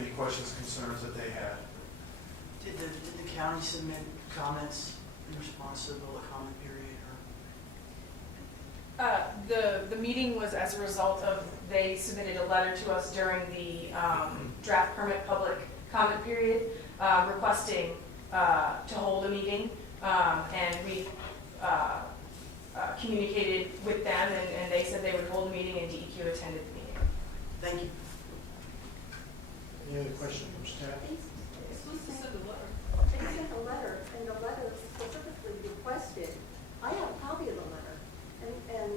any questions, concerns that they had. Did the county submit comments in response to the public comment period, or? The meeting was as a result of, they submitted a letter to us during the draft permit public comment period, requesting to hold a meeting, and we communicated with them, and they said they would hold a meeting, and DEQ attended the meeting. Thank you. Any other questions from staff? They sent a letter, and the letter specifically requested, I have a copy of the letter, and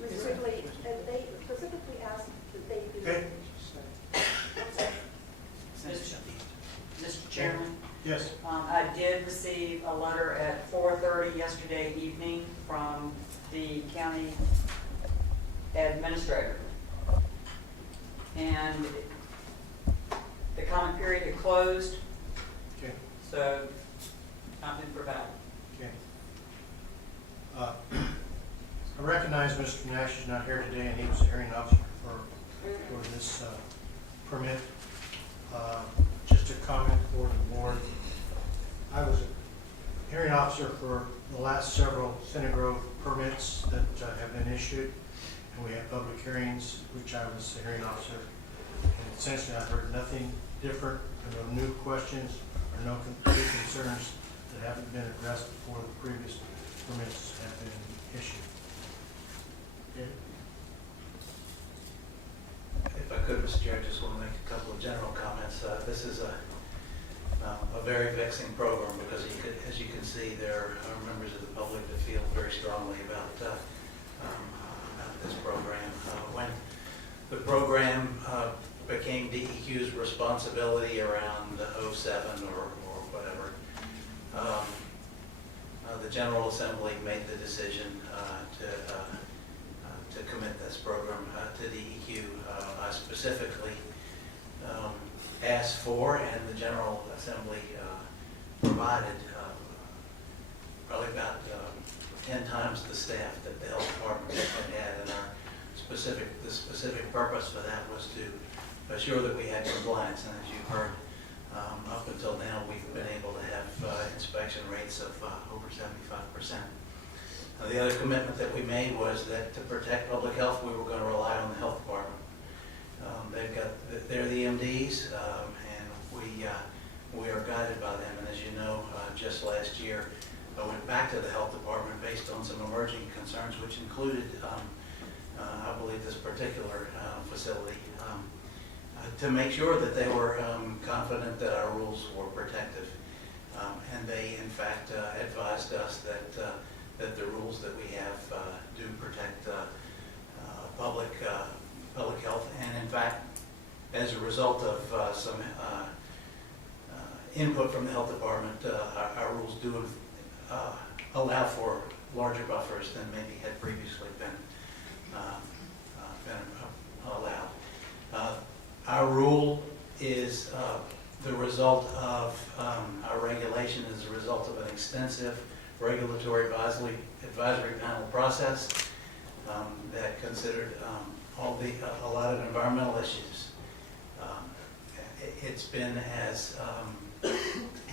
Ms. Wrigley, and they specifically asked that they do. Okay. Mr. Chairman, Yes. I did receive a letter at 4:30 yesterday evening from the county administrator. And the comment period had closed, Okay. so I've been provided. Okay. I recognize Mr. Nash is not here today, and he was a hearing officer for this permit. Just a comment for the board. I was a hearing officer for the last several Synagro permits that have been issued, and we had public hearings, which I was the hearing officer. And essentially, I heard nothing different, no new questions or no new concerns that haven't been addressed before the previous permits have been issued. Okay. If I could, Mr. Chair, I just want to make a couple of general comments. This is a very vexing program because as you can see, there are members of the public that feel very strongly about this program. When the program became DEQ's responsibility around 07 or whatever, the General Assembly made the decision to commit this program to DEQ. I specifically asked for, and the General Assembly provided probably about 10 times the staff that the health department had, and the specific purpose for that was to assure that we had compliance. And as you've heard, up until now, we've been able to have inspection rates of over 75%. The other commitment that we made was that to protect public health, we were going to rely on the health department. They're the MDs, and we are guided by them. And as you know, just last year, I went back to the health department based on some emerging concerns, which included, I believe, this particular facility, to make sure that they were confident that our rules were protective. And they, in fact, advised us that the rules that we have do protect public health, and in fact, as a result of some input from the health department, our rules do allow for larger buffers than maybe had previously been allowed. Our rule is the result of our regulation is the result of an extensive regulatory advisory panel process that considered a lot of environmental issues. It's been as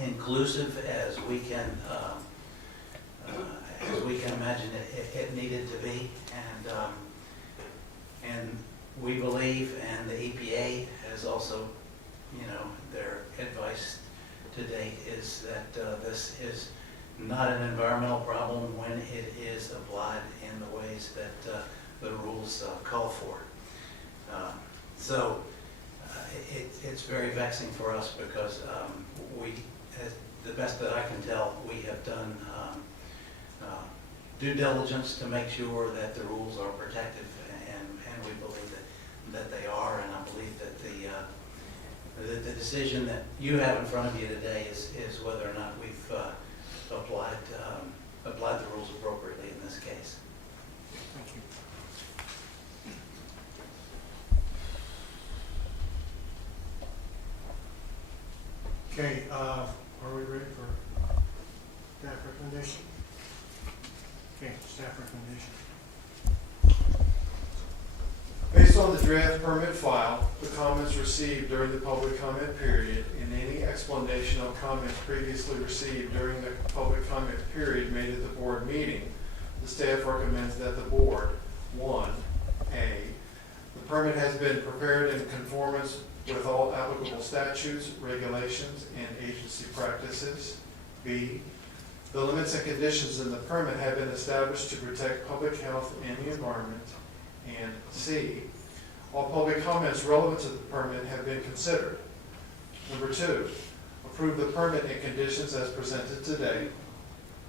inclusive as we can imagine it needed to be, and we believe, and the EPA has also, their advice to date is that this is not an environmental problem when it is applied in the ways that the rules call for. So it's very vexing for us because the best that I can tell, we have done due diligence to make sure that the rules are protective, and we believe that they are, and I believe that the decision that you have in front of you today is whether or not we've applied the rules appropriately in this case. Thank you. Okay, are we ready for staff recommendation? Okay, staff recommendation. Based Based on the draft permit file, the comments received during the public comment period, and any explanation of comments previously received during the public comment period made at the board meeting, the staff recommends that the board, 1, A, the permit has been prepared in conformance with all applicable statutes, regulations, and agency practices. B, the limits and conditions in the permit have been established to protect public health and the environment. And C, all public comments relevant to the permit have been considered. Number 2, approve the permit and conditions as presented today.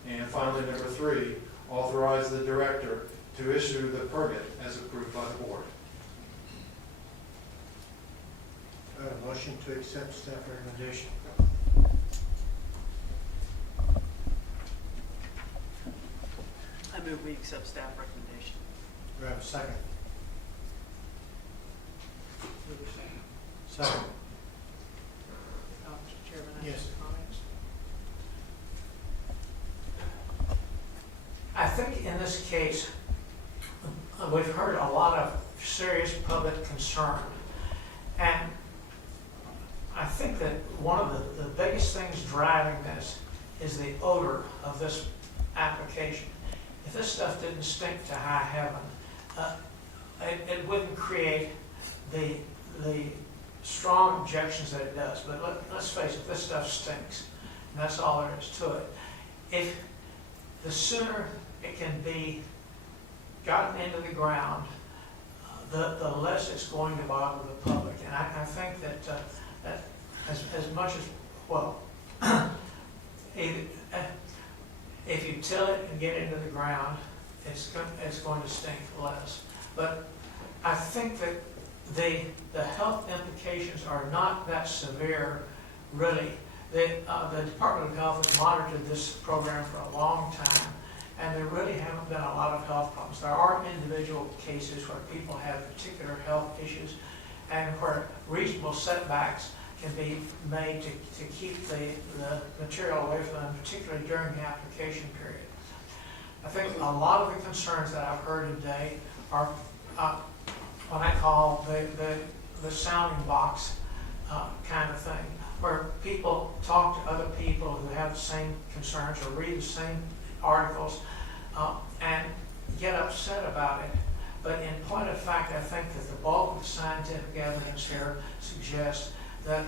And finally, number 3, authorize the director to issue the permit as approved by the board. Do I have a motion to accept staff recommendation? I move we accept staff recommendation. Do I have a second? Second. Mr. Chairman, I have Yes. some comments. I think in this case, we've heard a lot of serious public concern. And I think that one of the biggest things driving this is the odor of this application. If this stuff didn't stink to high heaven, it wouldn't create the strong objections that it does. But let's face it, this stuff stinks, and that's all there is to it. If the sooner it can be gotten into the ground, the less it's going to bother the public. And I think that that as much as, well, if you till it and get it into the ground, it's going to stink less. But I think that the health implications are not that severe, really. The Department of Health has monitored this program for a long time, and there really haven't been a lot of health problems. There are individual cases where people have particular health issues, and where reasonable setbacks can be made to keep the material away from them, particularly during the application period. I think a lot of the concerns that I've heard today are what I call the sounding box kind of thing, where people talk to other people who have the same concerns or read the same articles and get upset about it. But in point of fact, I think that the bulk of the scientific evidence here suggests that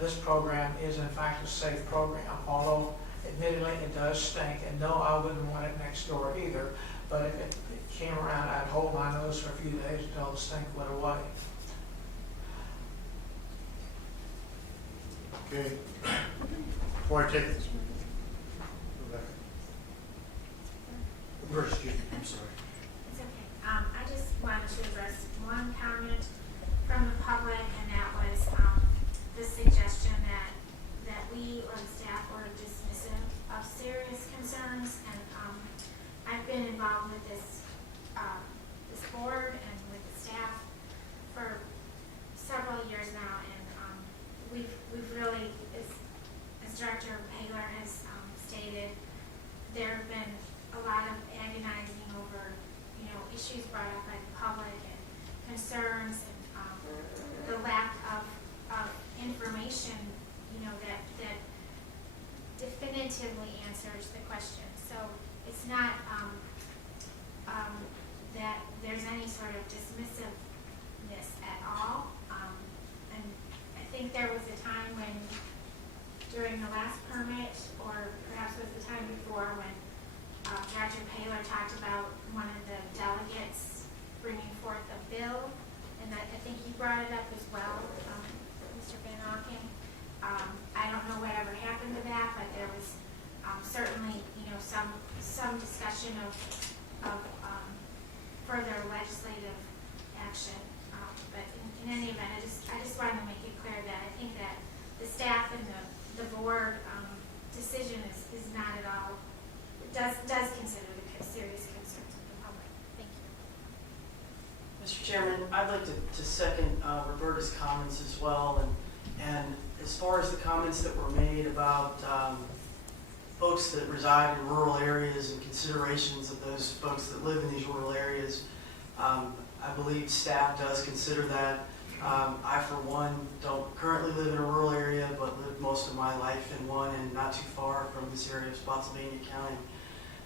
this program is in fact a safe program, although admittedly it does stink, and no, I wouldn't want it next door either, but if it came around, I'd hold my nose for a few days until the stink went away. Okay. Before I take this, Rebecca. Excuse me, I'm sorry. It's okay. I just wanted to address one comment from the public, and that was the suggestion that we or the staff were dismissive of serious concerns. And I've been involved with this board and with the staff for several years now, and we've really, as Director Haler has stated, there have been a lot of agonizing over, issues brought up by the public and concerns, and the lack of information, that definitively answers the question. So it's not that there's any sort of dismissiveness at all. And I think there was a time when, during the last permit, or perhaps it was the time before, when Director Paler talked about one of the delegates bringing forth a bill, and I think he brought it up as well, Mr. Van Auken. I don't know whatever happened to that, but there was certainly, some discussion of further legislative action. But in any event, I just wanted to make it clear that I think that the staff and the board decision is not at all, does consider the serious concerns of the public. Thank you. Mr. Chairman, I'd like to second Roberta's comments as well. And as far as the comments that were made about folks that reside in rural areas and considerations of those folks that live in these rural areas, I believe staff does consider that. I, for one, don't currently live in a rural area, but lived most of my life in one and not too far from this area of Spotsylvania County.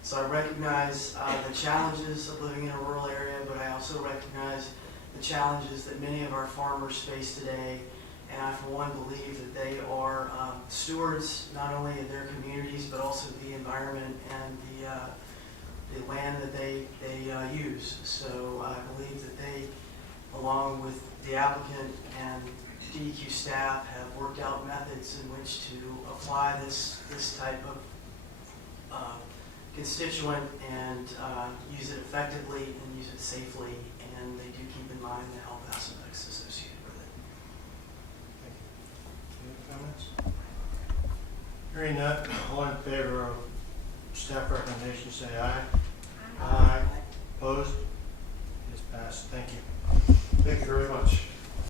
So I recognize the challenges of living in a rural area, but I also recognize the challenges that many of our farmers face today. And I, for one, believe that they are stewards not only of their communities, but also the environment and the land that they use. So I believe that they, along with the applicant and DEQ staff, have worked out methods in which to apply this type of constituent and use it effectively and use it safely, and they do keep in mind the health aspects associated with it. Any comments? Hearing none, all in favor of staff recommendation, say aye. Aye. Opposed? It's passed. Thank you. Thank you very much.